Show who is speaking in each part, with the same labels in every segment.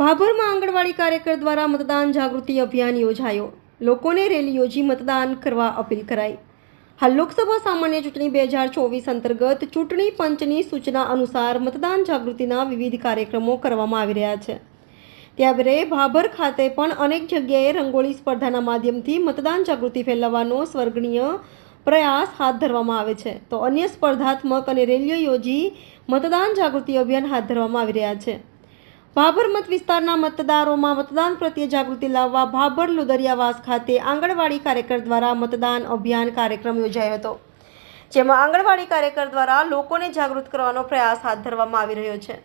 Speaker 1: ભાભરમાં આંગણવાડી કાર્યકર દ્વારા મતદાન જાગૃતિ અભિયાન યોજાયો. લોકોને રેલી યોજી મતદાન કરવા અપીલ કરાઈ. હાલ લોકસભા સામાન્ય ચૂંટણી બે હજાર ચોવીસ અંતર્ગત ચૂંટણી પંચની સૂચના અનુસાર મતદાન જાગૃતિના વિવિધ કાર્યક્રમો કરવામાં આવી રહ્યા છે. ત્યારે ભાભર ખાતે પણ અનેક જગ્યાએ રંગોળી સ્પર્ધાના માધ્યમથી મતદાન જાગૃતિ ફેલાવવાનો સ્વર્ગણીય પ્રયાસ હાથ ધરવામાં આવે છે. તો અન્ય સ્પર્ધાત્મક અને રેલીઓ યોજી મતદાન જાગૃતિ અભિયાન હાથ ધરવામાં આવી રહ્યા છે. ભાભર મત વિસ્તારના મતદારોમાં મતદાન પ્રત્યે જાગૃતિ લાવવા ભાભર લુદરિયાવાસ ખાતે આંગણવાડી કાર્યકર દ્વારા મતદાન અભિયાન કાર્યક્રમ યોજાયો હતો, જેમાં આંગણવાડી કાર્યકર દ્વારા લોકોને જાગૃત કરવાનો પ્રયાસ હાથ ધરવામાં આવી રહ્યો છે.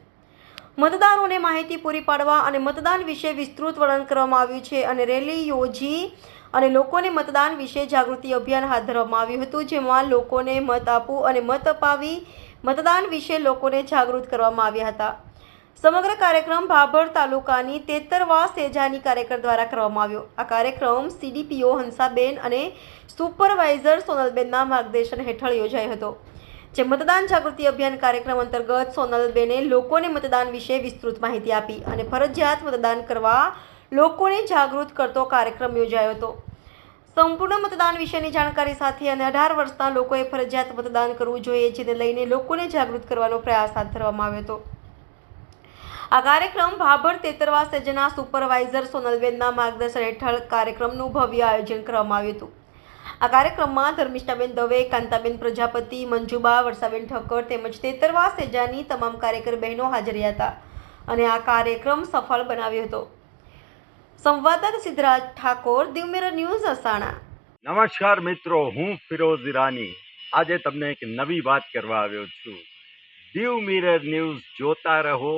Speaker 1: મતદારોને માહિતી પૂરી પાડવા અને મતદાન વિશે વિસ્તૃત વર્ણન કરવામાં આવ્યું છે અને રેલી યોજી અને લોકોને મતદાન વિશે જાગૃતિ અભિયાન હાથ ધરવામાં આવ્યું હતું, જેમાં લોકોને મત આપવું અને મત અપાવી મતદાન વિશે લોકોને જાગૃત કરવામાં આવ્યા હતા. સમગ્ર કાર્યક્રમ ભાભર તાલુકાની તેતરવા સેજાની કાર્યકર દ્વારા કરવામાં આવ્યો. આ કાર્યક્રમ સીડીપીઓ હંસાબેન અને સુપરવાઇઝર સોનલબેનના માર્ગદર્શન હેઠળ યોજાયો હતો. જે મતદાન જાગૃતિ અભિયાન કાર્યક્રમ અંતર્ગત સોનલબેને લોકોને મતદાન વિશે વિસ્તૃત માહિતી આપી અને ફરજિયાત મતદાન કરવા લોકોને જાગૃત કરતો કાર્યક્રમ યોજાયો હતો. સંપૂર્ણ મતદાન વિશેની જાણકારી સાથે અને અઢાર વર્ષના લોકોએ ફરજિયાત મતદાન કરવું જોઈએ, જેને લઈને લોકોને જાગૃત કરવાનો પ્રયાસ હાથ ધરવામાં આવ્યો હતો. આ કાર્યક્રમ ભાભર તેતરવા સેજના સુપરવાઇઝર સોનલબેનના માર્ગદર્શન હેઠળ કાર્યક્રમનું ભવ્ય આયોજન કરવામાં આવ્યું હતું. આ કાર્યક્રમમાં ધર્મિષ્ઠાબેન દવે, કાંતાબેન પ્રજાપતિ, મંજુબા, વર્ષાબેન ઠક્કર તેમજ તેતરવા સેજાની તમામ કાર્યકર બહેનો હાજર હતા અને આ કાર્યક્રમ સફળ બનાવ્યો હતો. સંવાદદાતા સિદ્ધરાજ ઠાકોર દિવમેર ન્યૂઝ, અસાણા.
Speaker 2: નમસ્કાર મિત્રો, હું ફિરોઝ ઈરાની. આજે તમને એક નવી વાત કરવા આવ્યો છું. દીવ મિરર ન્યૂઝ જોતા રહો